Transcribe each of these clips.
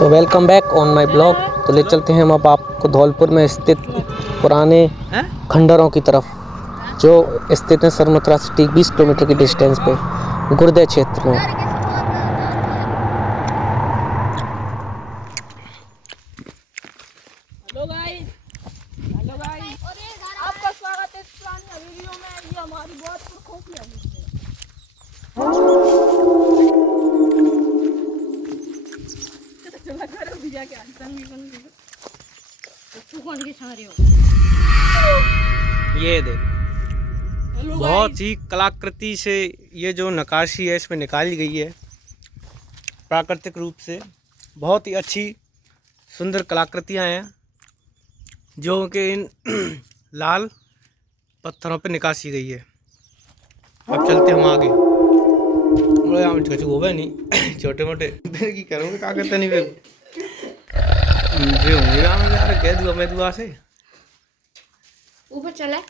तो welcome back on my blog. तो ले चलते हैं हम अब आपको धौलपुर में स्थित पुराने खंडरों की तरफ, जो स्थित है सरमथुरा से ठीक 20 किलोमीटर की डिस्टेंस पे गुर्दे क्षेत्र में। हेलो गाइस, आपका स्वागत है इस पुरानी वीडियो में। ये हमारी बहुत खुफिया ये देखो, बहुत ही कलाकृति से ये जो नक्काशी है इसमें निकाली गई है, प्राकृतिक रूप से बहुत ही अच्छी सुंदर कलाकृतियाँ हैं जो कि इन लाल पत्थरों पे निकासी गई है। अब चलते हम आगे। नहीं छोटे मोटे की करूँगे क्या करते नहीं वे होंगे यार, कह दूँ मैं दुआ से ऊपर चला।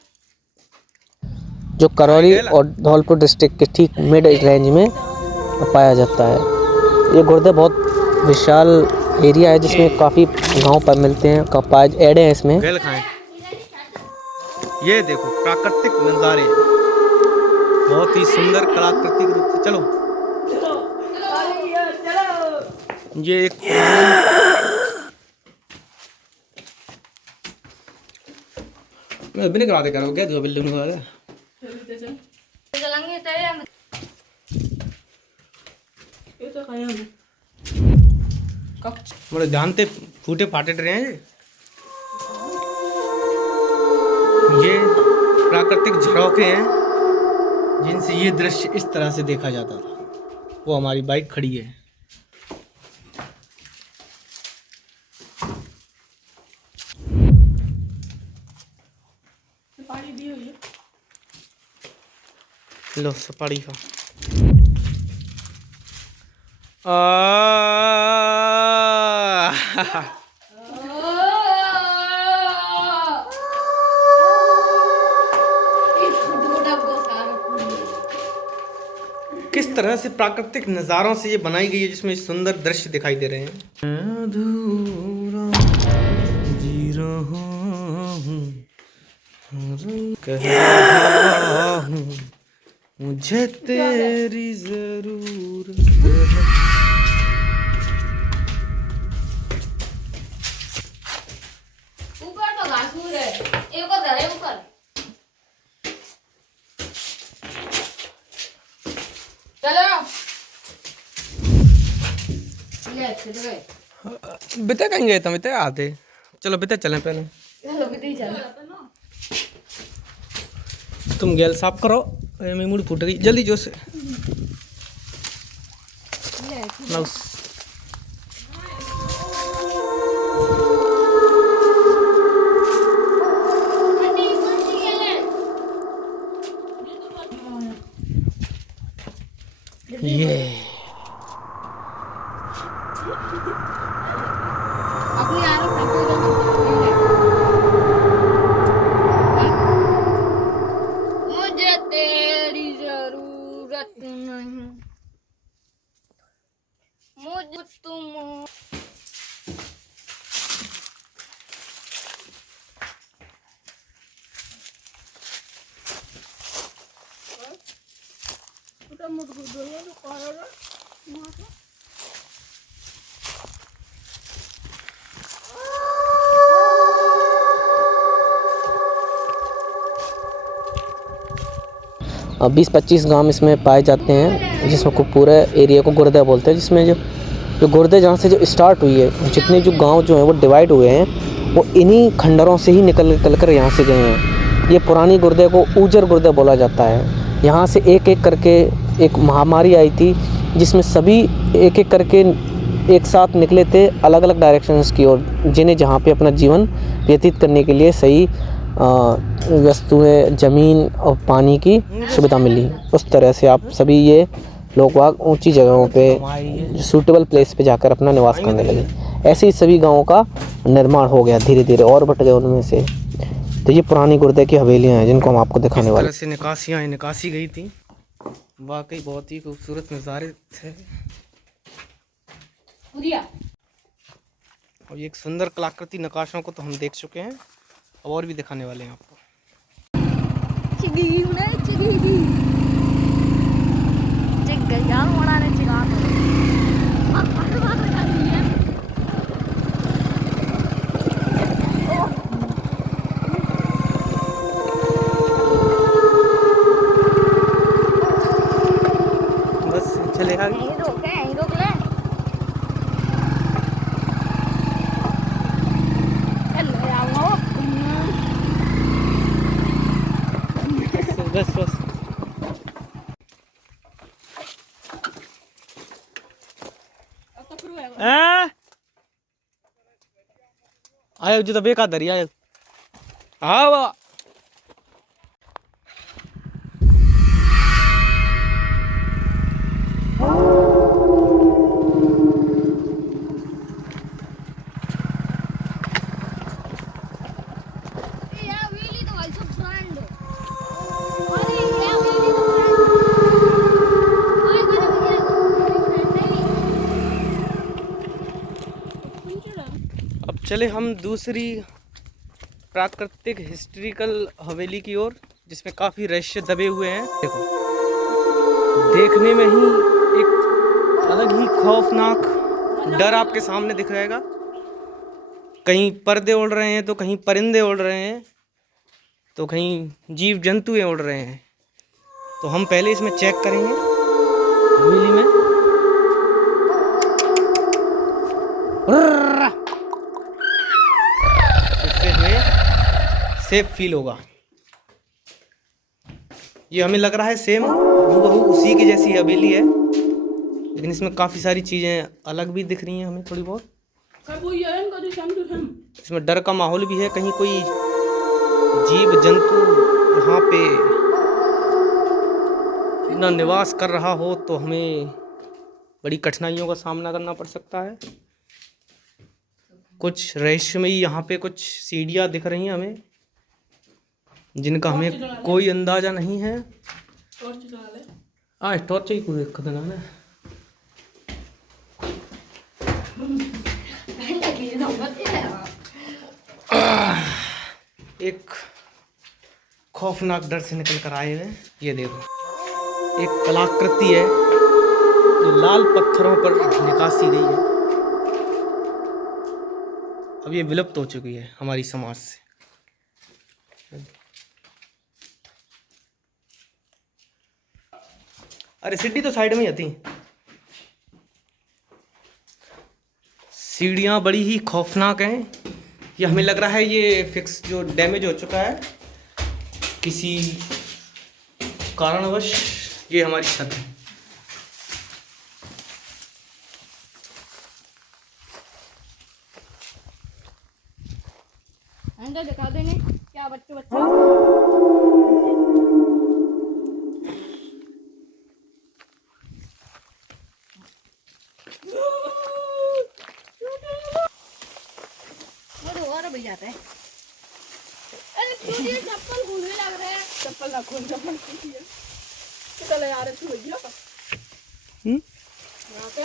जो करौली और धौलपुर डिस्ट्रिक्ट के ठीक मिड रेंज में पाया जाता है। ये गुर्दे बहुत विशाल एरिया है जिसमें काफ़ी गांव पर मिलते हैं, कपाज एड़े हैं इसमें। ये देखो प्राकृतिक नज़ारे, बहुत ही सुंदर कलाकृतिक रूप से। चलो ये एक मैं बिना करा दे करो क्या दो बिल्डिंग वाला चलेंगे बड़े ध्यान से फूटे फाटे रहे हैं। ये प्राकृतिक झरोखे हैं जिनसे ये दृश्य इस तरह से देखा जाता था। वो हमारी बाइक खड़ी है। लो सपाड़ी का किस तरह से प्राकृतिक नज़ारों से ये बनाई गई है, जिसमें सुंदर दृश्य दिखाई दे रहे हैं। अधूरा जी रहा हूं, कह रहा हूं, मुझे तेरी जरूरत है। ऊपर तो घास फूस है, एक और घर है ऊपर। चलो ले चलो गए। बिते कहीं गए थे? बिते आते। चलो बिते चलें पहले। चलो बिते चलो। तुम गैल साफ करो, मेरी मुड़ी फूट गई, जल्दी जोर से। ये अपनी आ रहा मुझे तेरी जरूरत नहीं, मुझे तुम अब 20-25 गांव इसमें पाए जाते हैं, जिसमें को पूरे एरिया को गुर्दे बोलते हैं। जिसमें जो गुर्दे जहाँ से जो स्टार्ट हुई है, जितने जो गांव जो हैं वो डिवाइड हुए हैं, वो इन्हीं खंडरों से ही निकल कर यहाँ से गए हैं। ये पुरानी गुर्दे को ऊजर गुर्दे बोला जाता है। यहाँ से एक एक करके एक महामारी आई थी, जिसमें सभी एक एक करके एक साथ निकले थे अलग अलग डायरेक्शंस की ओर, जिन्हें जहाँ पे अपना जीवन व्यतीत करने के लिए सही वस्तुएं, ज़मीन और पानी की सुविधा मिली। उस तरह से आप सभी ये लोग वाग ऊंची जगहों पे, सूटेबल प्लेस पे जाकर अपना निवास करने लगे। ऐसे ही सभी गांवों का निर्माण हो गया, धीरे धीरे और बट गए उनमें से। तो ये पुरानी गुर्दे की हवेलियां हैं जिनको हम आपको दिखाने वाले। इस तरह से निकासी गई थी। वाकई बहुत ही खूबसूरत नज़ारे थे। और ये एक सुंदर कलाकृति नक्काशों को तो हम देख चुके हैं, अब और भी दिखाने वाले हैं आपको। बस चले आगे। यहीं रोक ले, यहीं रोक ले। हेलो यार, बस बस आयो जो तो बेकादरी आयो। हाँ अब चले हम दूसरी प्राकृतिक हिस्ट्रिकल हवेली की ओर, जिसमें काफ़ी रहस्य दबे हुए हैं। देखो, देखने में ही एक अलग ही खौफनाक डर आपके सामने दिख रहेगा। कहीं पर्दे उड़ रहे हैं तो कहीं परिंदे उड़ रहे हैं तो कहीं जीव जंतु उड़ रहे हैं। तो हम पहले इसमें चेक करेंगे हवेली में। इससे हमें सेफ फील होगा। ये हमें लग रहा है सेम हूबहू उसी की जैसी हवेली है, लेकिन इसमें काफ़ी सारी चीज़ें अलग भी दिख रही हैं हमें थोड़ी बहुत। इसमें डर का माहौल भी है, कहीं कोई जीव जंतु यहाँ पे अपना निवास कर रहा हो तो हमें बड़ी कठिनाइयों का सामना करना पड़ सकता है। कुछ रहस्यमयी यहाँ पे कुछ सीढ़ियाँ दिख रही हैं हमें, जिनका हमें कोई अंदाजा नहीं है। टॉर्च ही कोई खतरा है। एक खौफनाक डर से निकल कर आए हैं। ये देखो, एक कलाकृति है जो लाल पत्थरों पर निकासी गई है। अब ये विलुप्त हो चुकी है हमारी समाज से। अरे सीढ़ी तो साइड में ही आती। सीढ़ियाँ बड़ी ही खौफनाक हैं। ये हमें लग रहा है ये फिक्स जो डैमेज हो चुका है किसी कारणवश। ये हमारी छत है। अंदर दिखा देने क्या बच्चे और भी जाता है। अरे ये चप्पल घूमने लग रहे हैं। चप्पल ना खोल, चप्पल है। चल यार तू भैया यहाँ पे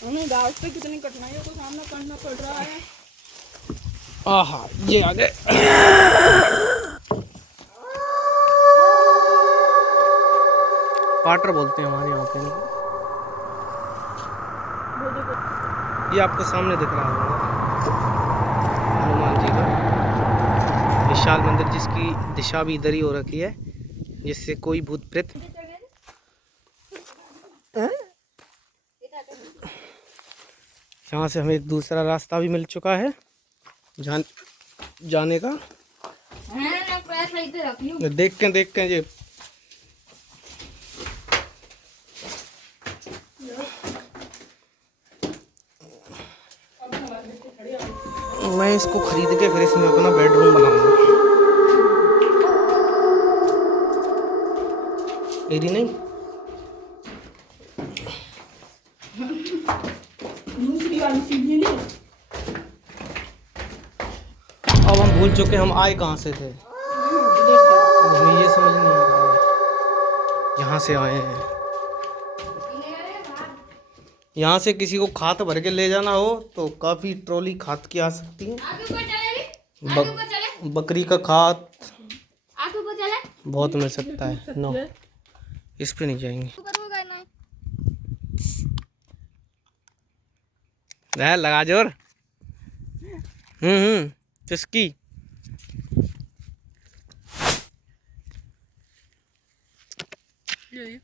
हमें गाँव पे कितनी कठिनाइयों का सामना करना पड़ रहा है। आहा, ये आ गए। पाटर बोलते हैं हमारे यहाँ पे। ये आपको सामने दिख रहा होगा हनुमान जी का विशाल मंदिर, जिसकी दिशा भी इधर ही हो रखी है, जिससे कोई भूत प्रेत। यहाँ से हमें एक दूसरा रास्ता भी मिल चुका है जाने का। देख के ये मैं इसको खरीद के फिर इसमें अपना बेडरूम बनाऊंगा। एरी नहीं, दूसरी वाली सीढ़ी नहीं। अब हम भूल चुके हम आए कहाँ से थे। हमें ये समझ नहीं आ रहा है यहाँ से आए हैं। यहाँ से किसी को खाद भर के ले जाना हो तो काफ़ी ट्रॉली खाद की आ सकती है। आगे ऊपर चले, आगे ऊपर चले, बकरी का खाद आगे ऊपर चले। बहुत मिल सकता है। नो, इस पे नहीं जाएंगे। ऊपर वो करना है। लगा जोर। चुस्की। ये